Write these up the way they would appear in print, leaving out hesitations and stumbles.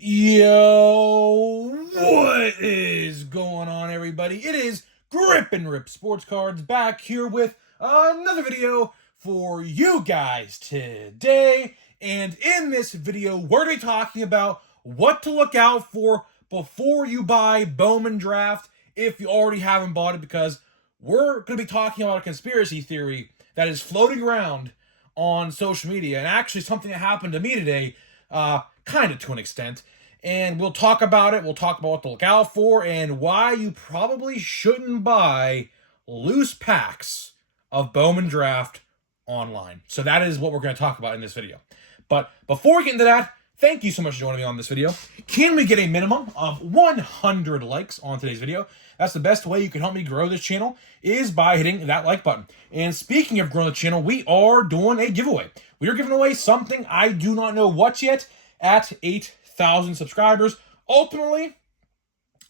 Yo, what is going on, everybody? It is Grip and Rip Sports Cards back here with another video for you guys today. And in this video, we're going to be talking about what to look out for before you buy Bowman Draft if you already haven't bought it, because we're going to be talking about a conspiracy theory that is floating around on social media, and actually something that happened to me today, kind of to an extent. And we'll talk about it. We'll talk about what to look out for and why you probably shouldn't buy loose packs of Bowman Draft online. So that is what we're going to talk about in this video. But before we get into that, thank you so much for joining me on this video. Can we get a minimum of 100 likes on today's video? That's the best way you can help me grow this channel, is by hitting that like button. And speaking of growing the channel, we are doing a giveaway. We are giving away something, I do not know what yet, at 8,000 subscribers. Ultimately,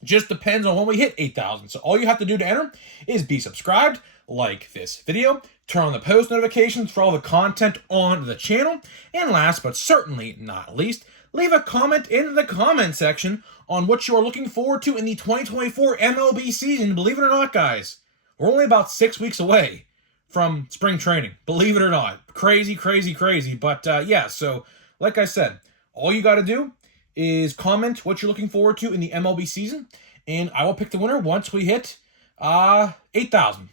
just depends on when we hit 8,000. So all you have to do to enter is be subscribed, like this video, turn on the post notifications for all the content on the channel, and last but certainly not least, leave a comment in the comment section on what you are looking forward to in the 2024 MLB season. Believe it or not, guys, we're only about 6 weeks away from spring training. Believe it or not. Crazy, crazy, crazy. But yeah, so like I said, all you got to do is comment what you're looking forward to in the MLB season, and I will pick the winner once we hit 8,000.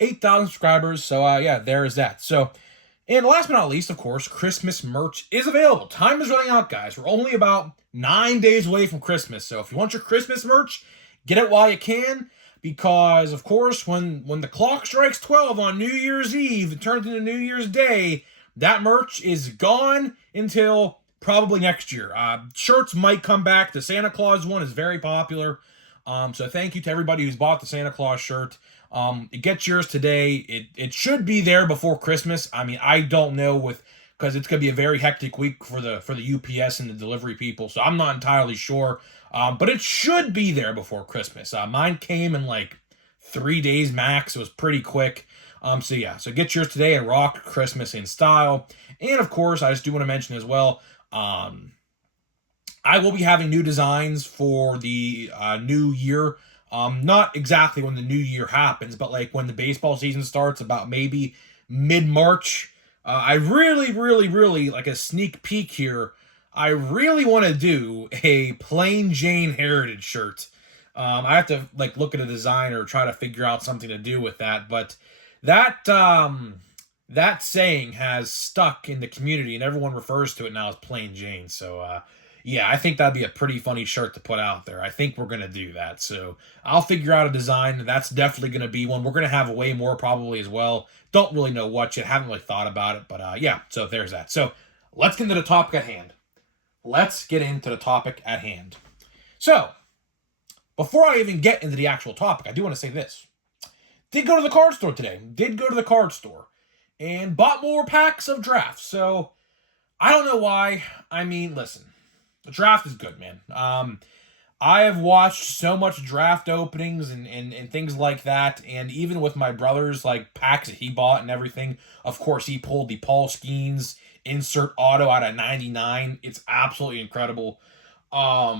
8,000 subscribers. So yeah, there is that. So, and last but not least, of course, Christmas merch is available. Time is running out, guys. We're only about 9 days away from Christmas. So if you want your Christmas merch, get it while you can, because of course, when the clock strikes 12 on New Year's Eve, it turns into New Year's Day, that merch is gone until probably next year. Shirts might come back. The Santa Claus one is very popular. So thank you to everybody who's bought the Santa Claus shirt. Get yours today. It should be there before Christmas. I mean, I don't know, because it's gonna be a very hectic week for the UPS and the delivery people. So I'm not entirely sure. But it should be there before Christmas. Mine came in like 3 days max. It was pretty quick. So yeah, so get yours today and rock Christmas in style. And of course, I just do want to mention as well, I will be having new designs for the new year. Not exactly when the new year happens, but like when the baseball season starts, about maybe mid-March. I really, like a sneak peek here, I really want to do a Plain Jane Heritage shirt. I have to like look at a design or try to figure out something to do with that, but that that saying has stuck in the community, and everyone refers to it now as Plain Jane. So yeah, I think that'd be a pretty funny shirt to put out there. I think we're going to do that. So I'll figure out a design. That's definitely going to be one. We're going to have way more probably as well. Don't really know what yet. Haven't really thought about it. But yeah, so there's that. So let's get into the topic at hand. So before I even get into the actual topic, I do want to say this. Did go to the card store today. And bought more packs of drafts. So I don't know why. I mean, listen. The draft is good, man. I have watched so much draft openings and things like that, and even with my brother's like packs that he bought and everything, of course he pulled the Paul Skeens insert auto out of 99. It's absolutely incredible. I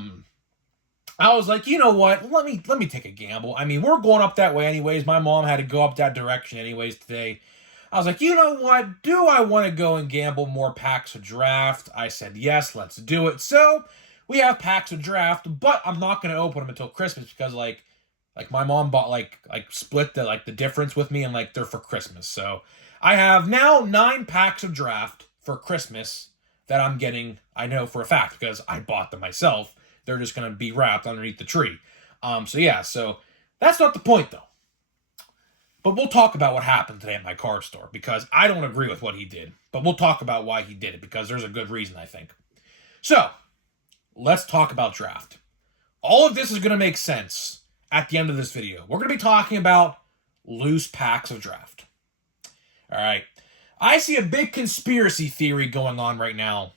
was like, you know what? Let me take a gamble. I mean, we're going up that way anyways. My mom had to go up that direction anyways today. I was like, you know what? Do I want to go and gamble more packs of draft? I said, yes, let's do it. So we have packs of draft, but I'm not going to open them until Christmas, because like my mom bought like split the difference with me, and like they're for Christmas. So I have now 9 packs of draft for Christmas that I'm getting. I know for a fact because I bought them myself. They're just going to be wrapped underneath the tree. So yeah, so that's not the point though. But we'll talk about what happened today at my card store, because I don't agree with what he did. But we'll talk about why he did it, because there's a good reason, I think. So, let's talk about draft. All of this is going to make sense at the end of this video. We're going to be talking about loose packs of draft. All right. I see a big conspiracy theory going on right now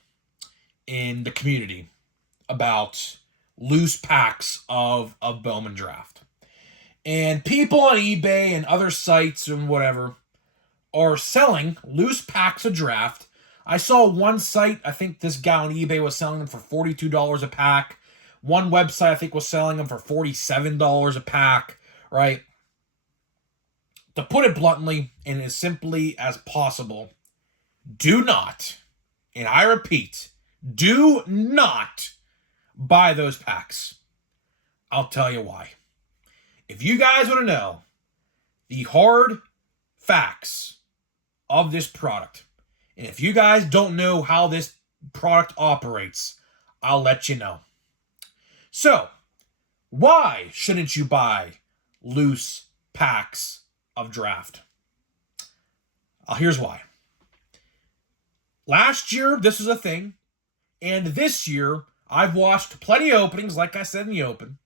in the community about loose packs of Bowman Draft. And people on eBay and other sites and whatever are selling loose packs of draft I saw one site, I think this guy on eBay was selling them for $42 a pack. One website, I think, was selling them for $47 a pack, right? To put it bluntly and as simply as possible, do not, and I repeat, do not buy those packs. I'll tell you why. If you guys want to know the hard facts of this product, and if you guys don't know how this product operates, I'll let you know. So, why shouldn't you buy loose packs of draft? Here's why. Last year, this was a thing, and this year, I've watched plenty of openings, like I said in the open,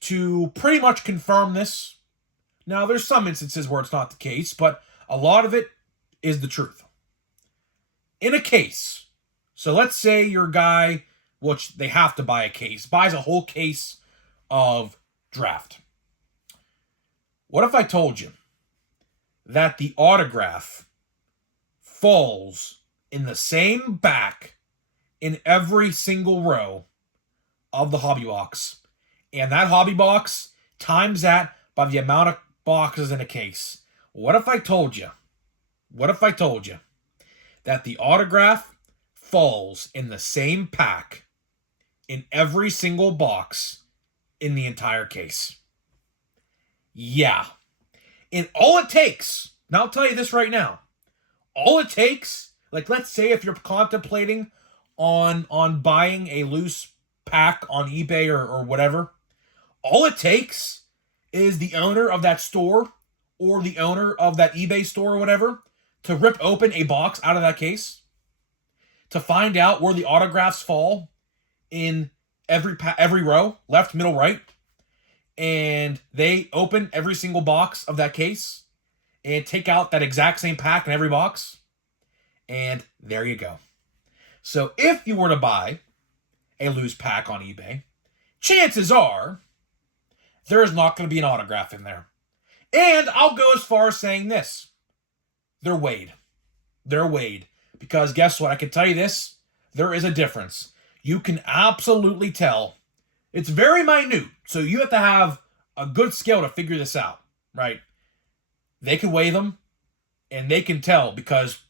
to pretty much confirm this. Now, there's some instances where it's not the case, but a lot of it is the truth. In a case, so let's say your guy, which they have to buy a case, buys a whole case of draft. What if I told you that the autograph falls in the same back in every single row of the hobby box, and that hobby box times that by the amount of boxes in a case? What if I told you that the autograph falls in the same pack in every single box in the entire case? Yeah. And all it takes, now I'll tell you this right now, all it takes, like let's say if you're contemplating on buying a loose pack on eBay or whatever, all it takes is the owner of that store or the owner of that eBay store or whatever to rip open a box out of that case to find out where the autographs fall in every row, left, middle, right. And they open every single box of that case and take out that exact same pack in every box. And there you go. So if you were to buy a loose pack on eBay, chances are there is not going to be an autograph in there. And I'll go as far as saying this. They're weighed. They're weighed. Because guess what? I can tell you this. There is a difference. You can absolutely tell. It's very minute. So you have to have a good scale to figure this out, right? They can weigh them and they can tell, because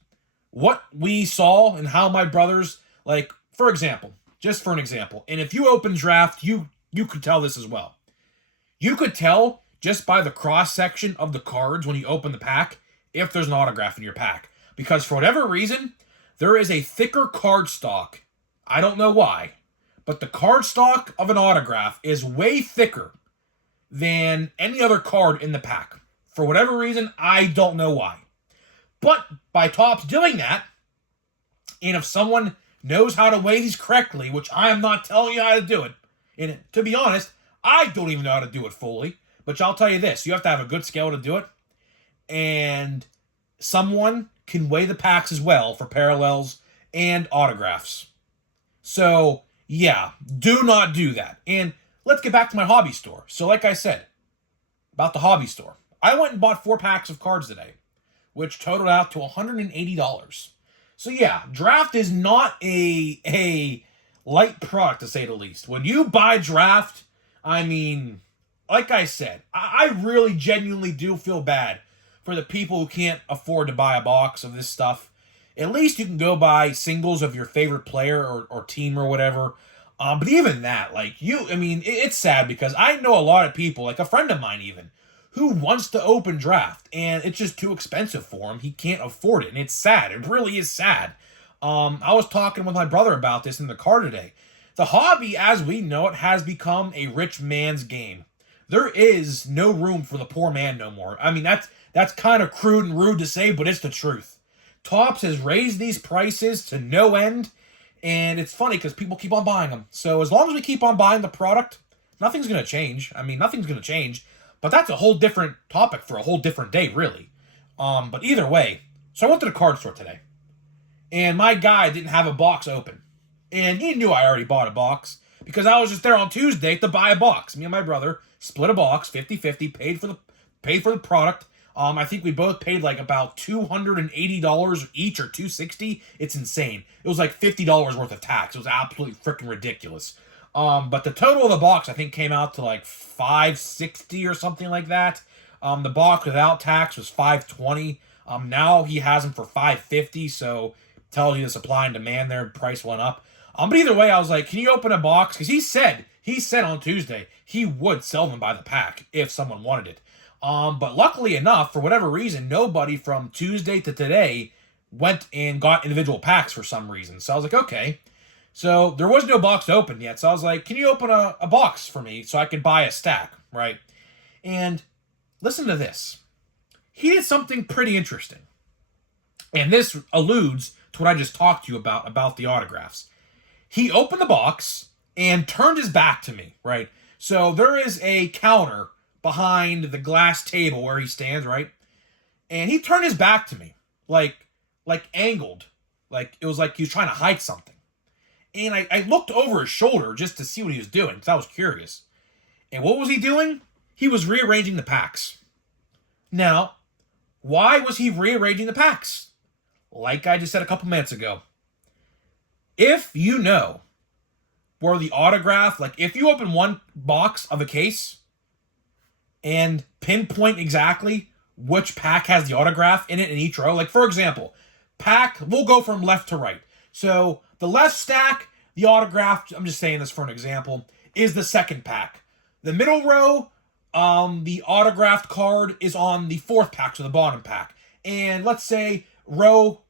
what we saw and how my brothers, like, for example, just for an example, and if you open draft, you could tell this as well. You could tell just by the cross-section of the cards when you open the pack if there's an autograph in your pack. Because for whatever reason, there is a thicker card stock. I don't know why, but the card stock of an autograph is way thicker than any other card in the pack. For whatever reason, I don't know why. But by Topps doing that, and if someone knows how to weigh these correctly, which I am not telling you how to do it, and to be honest, I don't even know how to do it fully, but I'll tell you this, you have to have a good scale to do it, and someone can weigh the packs as well for parallels and autographs. So, yeah, do not do that. And let's get back to my hobby store. So like I said, about the hobby store, I went and bought 4 packs of cards today, which totaled out to $180. So yeah, draft is not a light product, to say the least. When you buy draft, I mean, like I said, I really genuinely do feel bad for the people who can't afford to buy a box of this stuff. At least you can go buy singles of your favorite player or team or whatever. But even that, it's sad because I know a lot of people, like a friend of mine even, who wants to open draft, and it's just too expensive for him. He can't afford it, and it's sad. It really is sad. I was talking with my brother about this in the car today. The hobby, as we know it, has become a rich man's game. There is no room for the poor man no more. I mean, that's kind of crude and rude to say, but it's the truth. Topps has raised these prices to no end, and it's funny because people keep on buying them. So as long as we keep on buying the product, nothing's going to change. I mean, nothing's going to change. But that's a whole different topic for a whole different day, really. But either way, so I went to the card store today. And my guy didn't have a box open. And he knew I already bought a box because I was just there on Tuesday to buy a box. Me and my brother split a box, 50-50, paid for the product. I think we both paid like about $280 each, or $260. It's insane. It was like $50 worth of tax. It was absolutely freaking ridiculous. But the total of the box, I think, came out to like $560 or something like that. The box without tax was $520. Now he has them for $550, so tells you the supply and demand there, price went up. But either way, I was like, can you open a box? Because he said on Tuesday he would sell them by the pack if someone wanted it. But luckily enough, for whatever reason, nobody from Tuesday to today went and got individual packs for some reason. So I was like, okay. So there was no box to open yet. So I was like, can you open a box for me so I could buy a stack, right? And listen to this. He did something pretty interesting. And this alludes to what I just talked to you about the autographs. He opened the box and turned his back to me, right? So there is a counter behind the glass table where he stands, right? And he turned his back to me, like angled. Like it was like he was trying to hide something. And I looked over his shoulder just to see what he was doing, because I was curious. And what was he doing? He was rearranging the packs. Now, why was he rearranging the packs? Like I just said a couple minutes ago. If you know where the autograph, like if you open one box of a case and pinpoint exactly which pack has the autograph in it in each row, like for example, we'll go from left to right. So the left stack, the autograph, I'm just saying this for an example, is the second pack. The middle row, the autographed card is on the fourth pack, so the bottom pack. And let's say the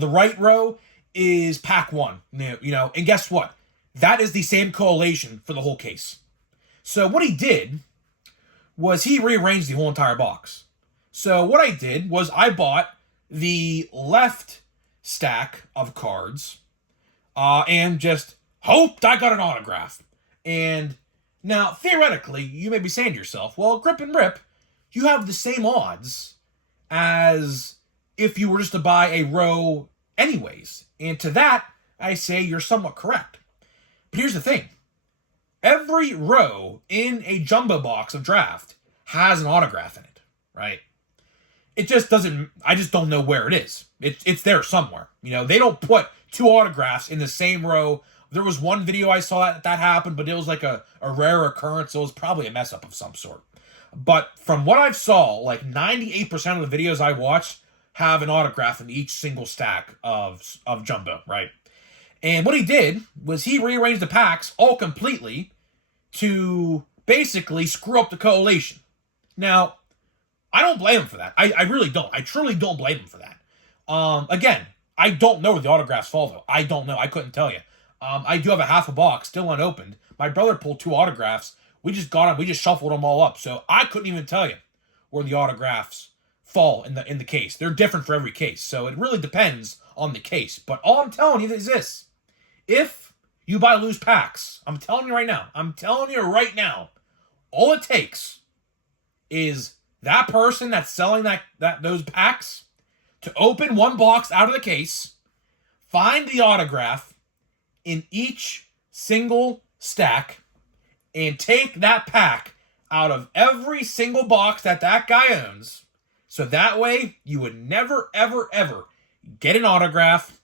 right row is pack 1. And guess what? That is the same collation for the whole case. So what he did was he rearranged the whole entire box. So what I did was I bought the left stack of cards and just hoped I got an autograph. And now, theoretically, you may be saying to yourself, well, Grip and Rip, you have the same odds as if you were just to buy a row anyways. And to that, I say you're somewhat correct. But here's the thing. Every row in a jumbo box of draft has an autograph in it, right? It just doesn't, I just don't know where it is. It's there somewhere. They don't put two autographs in the same row. There was one video I saw that happened, but it was like a rare occurrence, so it was probably a mess up of some sort. But from what I've saw, like 98% of the videos I watched have an autograph in each single stack of jumbo, right? And what he did was he rearranged the packs all completely to basically screw up the collation. Now, I don't blame him for that. I really don't. I truly don't blame him for that. Again, I don't know where the autographs fall, though. I don't know. I couldn't tell you. I do have a half a box still unopened. My brother pulled 2 autographs. We just got them. We just shuffled them all up. So I couldn't even tell you where the autographs fall in the case. They're different for every case. So it really depends on the case. But all I'm telling you is this. If you buy loose packs, I'm telling you right now, all it takes is that person that's selling those packs to open one box out of the case, find the autograph in each single stack, and take that pack out of every single box that guy owns. So that way, you would never, ever, ever get an autograph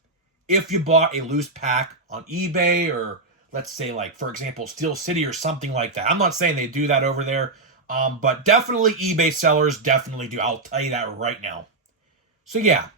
if you bought a loose pack on eBay, or let's say, like, for example, Steel City or something like that. I'm not saying they do that over there, but definitely eBay sellers definitely do. I'll tell you that right now. So yeah,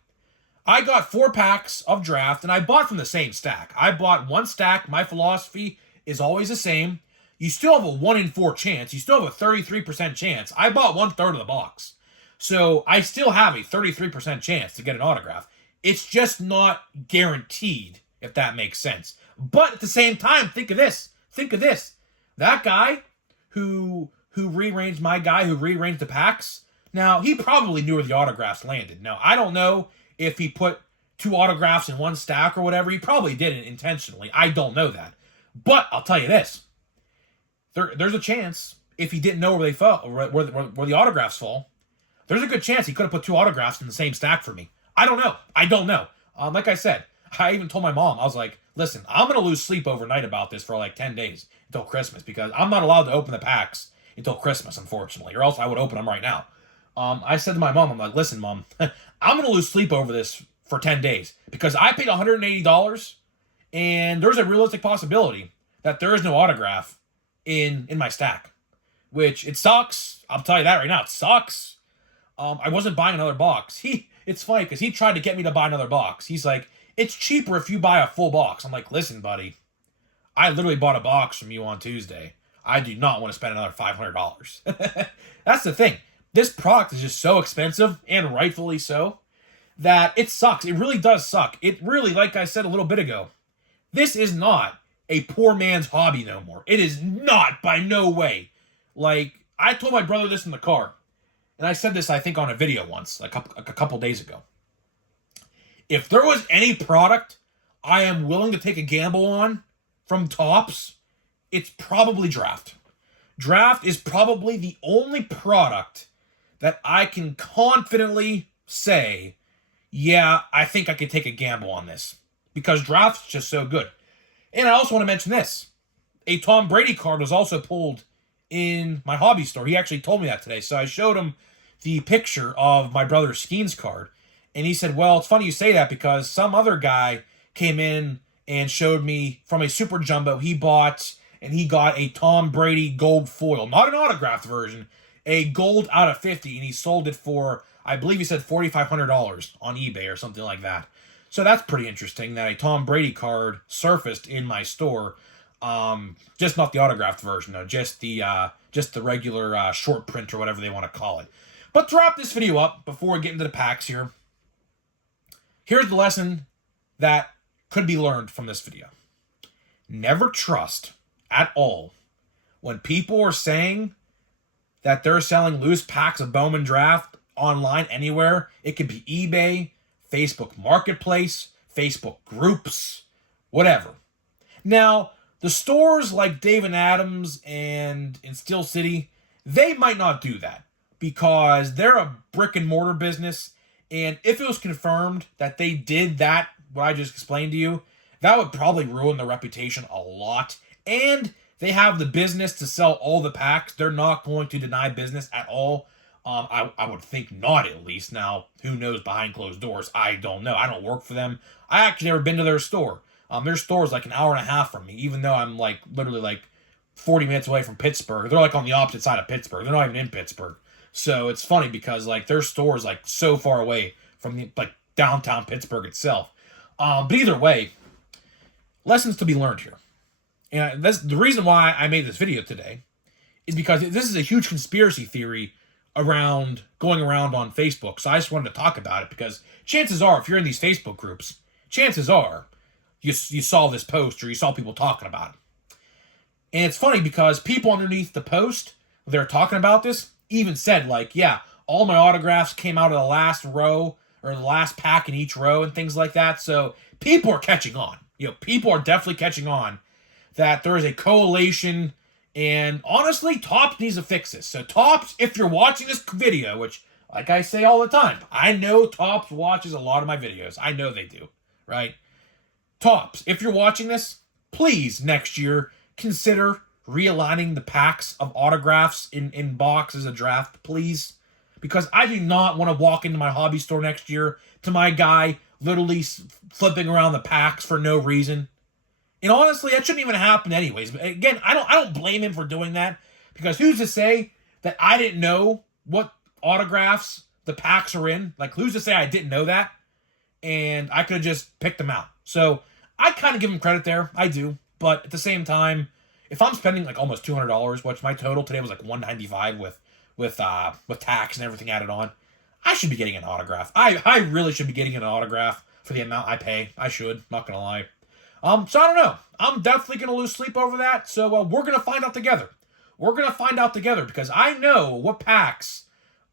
I got 4 packs of draft, and I bought from the same stack. I bought one stack. My philosophy is always the same. You still have a 1 in 4 chance. You still have a 33% chance. I bought 1/3 of the box. So I still have a 33% chance to get an autograph. It's just not guaranteed, if that makes sense. But at the same time, think of this. That guy who rearranged the packs, now, he probably knew where the autographs landed. Now, I don't know if he put 2 autographs in one stack or whatever. He probably didn't intentionally. I don't know that. But I'll tell you this. There's a chance, if he didn't know where they fell, where the autographs fall, there's a good chance he could have put 2 autographs in the same stack for me. I don't know. Like I said, I even told my mom, I was like, listen, I'm going to lose sleep overnight about this for like 10 days until Christmas, because I'm not allowed to open the packs until Christmas, unfortunately, or else I would open them right now. I said to my mom, I'm like, listen, Mom, I'm going to lose sleep over this for 10 days because I paid $180 and there's a realistic possibility that there is no autograph in my stack, which it sucks. I'll tell you that right now. It sucks. I wasn't buying another box. It's funny because he tried to get me to buy another box. He's like, it's cheaper if you buy a full box. I'm like, listen, buddy, I literally bought a box from you on Tuesday. I do not want to spend another $500. That's the thing. This product is just so expensive, and rightfully so, that it sucks. It really does suck. It really, like I said a little bit ago, this is not a poor man's hobby no more. It is not, by no way. Like, I told my brother this in the car, and I said this, I think, on a video once, a couple days ago. If there was any product I am willing to take a gamble on from Topps, it's probably Draft. Draft is probably the only product that I can confidently say, yeah, I think I could take a gamble on this. Because Draft's just so good. And I also want to mention this. A Tom Brady card was also pulled in my hobby store. He actually told me that today. So I showed him the picture of my brother Skeen's card. And he said, well, it's funny you say that because some other guy came in and showed me from a Super Jumbo he bought, and he got a Tom Brady gold foil. Not an autographed version, a gold out of 50, and he sold it for, I believe he said $4,500 on eBay or something like that. So that's pretty interesting that a Tom Brady card surfaced in my store. Just not the autographed version, though. Just the regular short print or whatever they want to call it. But to wrap this video up, before we get into the packs here, here's the lesson that could be learned from this video. Never trust at all when people are saying that they're selling loose packs of Bowman Draft online anywhere. It could be eBay, Facebook Marketplace, Facebook groups, whatever. Now, the stores like Dave & Adams and in Steel City, they might not do that because they're a brick and mortar business. And if it was confirmed that they did that, what I just explained to you, that would probably ruin their reputation a lot. And they have the business to sell all the packs. They're not going to deny business at all. I would think not, at least. Now, who knows behind closed doors? I don't know. I don't work for them. I actually never been to their store. Their store is like an hour and a half from me, even though I'm like literally like 40 minutes away from Pittsburgh. They're like on the opposite side of Pittsburgh. They're not even in Pittsburgh. So it's funny because like their store is like so far away from the like downtown Pittsburgh itself. But either way, lessons to be learned here. And that's the reason why I made this video today is because this is a huge conspiracy theory going around on Facebook. So I just wanted to talk about it because chances are, if you're in these Facebook groups, chances are you saw this post or you saw people talking about it. And it's funny because people underneath the post, they're talking about this, even said like, yeah, all my autographs came out of the last row or the last pack in each row and things like that. So people are catching on. People are definitely catching on that there is a collation, and honestly, Topps needs to fix this. So Topps, if you're watching this video, which, like I say all the time, I know Topps watches a lot of my videos. I know they do, right? Topps, if you're watching this, please, next year, consider realigning the packs of autographs in boxes of Draft, please. Because I do not want to walk into my hobby store next year to my guy literally flipping around the packs for no reason. And honestly, that shouldn't even happen anyways. But again, I don't blame him for doing that. Because who's to say that I didn't know what autographs the packs are in? Like, who's to say I didn't know that? And I could have just picked them out. So, I kind of give him credit there. I do. But at the same time, if I'm spending like almost $200, which my total today was like $195 with tax and everything added on, I should be getting an autograph. I really should be getting an autograph for the amount I pay. I should, not gonna lie. So I don't know. I'm definitely gonna lose sleep over that. So we're gonna find out together. We're gonna find out together because I know what packs.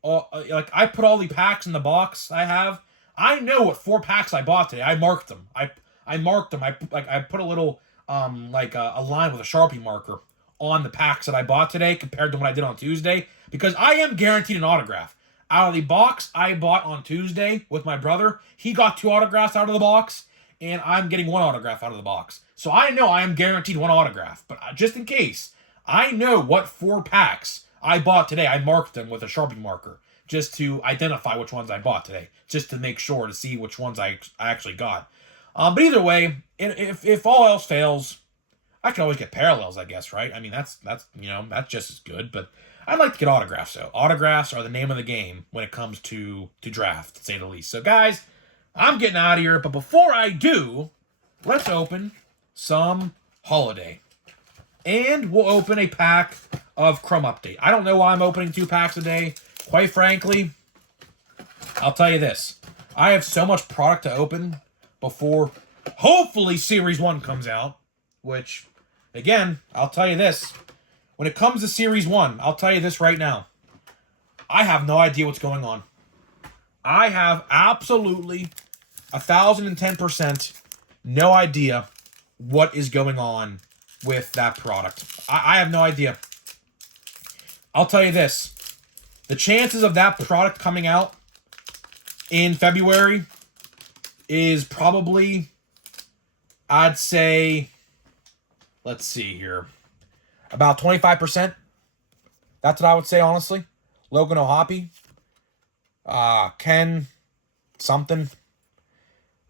Like I put all the packs in the box I have. I know what 4 packs I bought today. I marked them. I marked them. I put a little a line with a Sharpie marker on the packs that I bought today compared to what I did on Tuesday because I am guaranteed an autograph. Out of the box I bought on Tuesday with my brother, he got 2 autographs out of the box, and I'm getting 1 autograph out of the box. So I know I am guaranteed 1 autograph, but just in case, I know what 4 packs I bought today. I marked them with a Sharpie marker just to identify which ones I bought today, just to make sure to see which ones I actually got. But either way, if all else fails, I can always get parallels, I guess, right? I mean, that's that's just as good. But I'd like to get autographs, though. Autographs are the name of the game when it comes to draft, to say the least. So, guys, I'm getting out of here. But before I do, let's open some Holiday. And we'll open a pack of Chrome Update. I don't know why I'm opening 2 packs a day. Quite frankly, I'll tell you this. I have so much product to open before, hopefully, Series 1 comes out. Which, again, I'll tell you this. When it comes to Series 1, I'll tell you this right now. I have no idea what's going on. I have absolutely 1,010% no idea what is going on with that product. I have no idea. I'll tell you this. The chances of that product coming out in February is probably, I'd say, let's see here, about 25%. That's what I would say, honestly. Logan O'Hoppe. Ken something.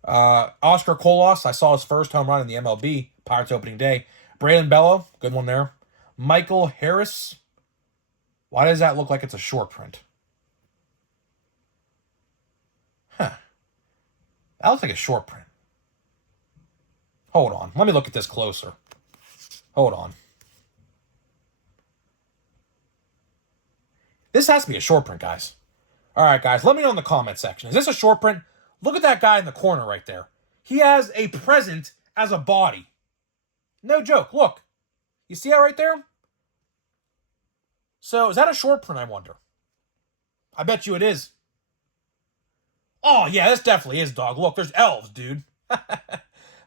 Oscar Colas. I saw his first home run in the MLB Pirates opening day. Braylon Bello. Good one there. Michael Harris. Why does that look like it's a short print? Huh. That looks like a short print. Hold on. Let me look at this closer. Hold on. This has to be a short print, guys. All right, guys. Let me know in the comment section. Is this a short print? Look at that guy in the corner right there. He has a present as a body. No joke. Look. You see that right there? So, is that a short print, I wonder? I bet you it is. Oh, yeah, this definitely is, dog. Look, there's elves, dude.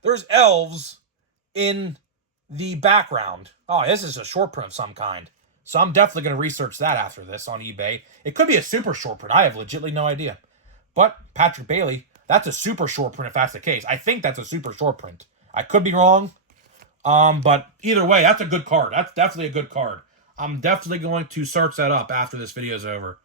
There's elves in the background. Oh, this is a short print of some kind. So I'm definitely going to research that after this on eBay. It could be a super short print. I have legitimately no idea. But Patrick Bailey, that's a super short print if that's the case. I think that's a super short print. I could be wrong. But either way, that's a good card. That's definitely a good card. I'm definitely going to search that up after this video is over.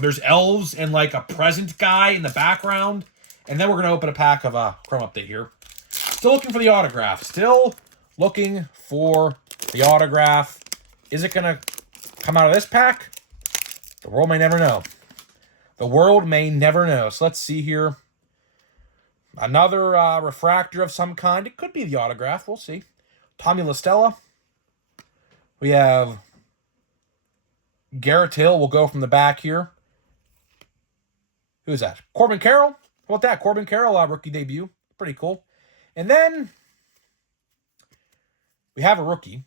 There's elves and like a present guy in the background. And then we're going to open a pack of Chrome Update here. Still looking for the autograph. Still looking for the autograph. Is it going to come out of this pack? The world may never know. The world may never know. So let's see here. Another refractor of some kind. It could be the autograph. We'll see. Tommy LaStella. We have Garrett Hill. We'll go from the back here. Who's that? Corbin Carroll. How about that? Corbin Carroll, rookie debut. Pretty cool. And then we have a rookie.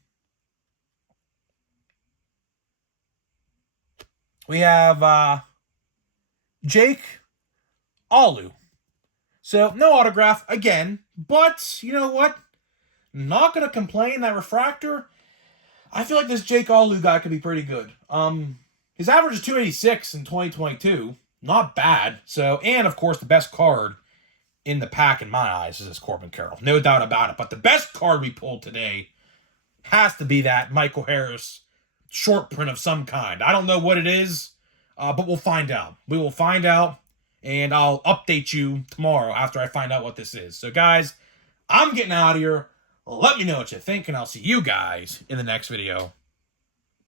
We have Jake Alu. So, no autograph again. But, you know what? Not going to complain. That refractor, I feel like this Jake Alu guy could be pretty good. His average is 286 in 2022. Not bad. So, and, of course, the best card in the pack, in my eyes, is this Corbin Carroll. No doubt about it. But the best card we pulled today has to be that Michael Harris short print of some kind. I don't know what it is, but we'll find out. We will find out, and I'll update you tomorrow after I find out what this is. So, guys, I'm getting out of here. Let me know what you think, and I'll see you guys in the next video.